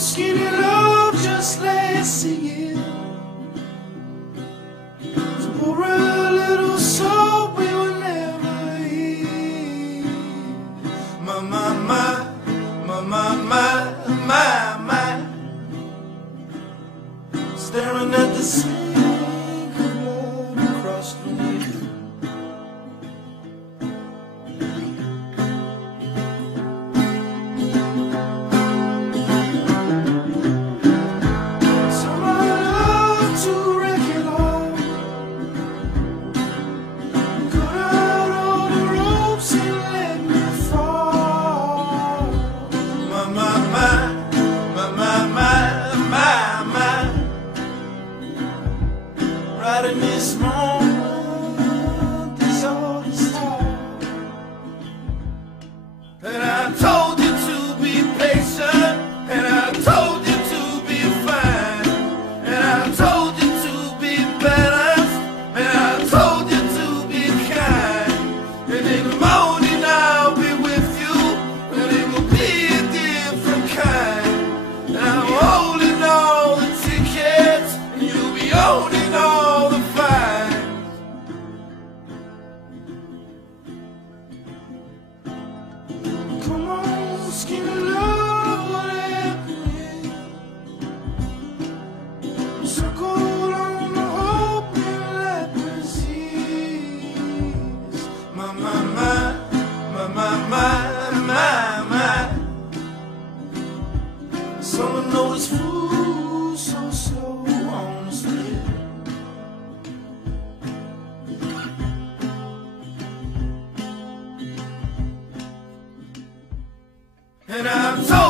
skinny love just last a year. So pour a little soul we will never hear. My, my, my, my, my, my, my, my. Staring at the sink of blood across the way. Right in this moment, this all is time. And I told you to be patient, and I told you to be fine, and I told you to be balanced, and I told you to be kind. And in the morning I'll be with you, and it will be a different kind. And I'm holding all the tickets, and you'll be owning all the fines. Come on, skinny love, what happened? Circled on the hope and let me cease. My, my, my, my, my, my, my, my. Summer notice food so slow on the street. And I'm told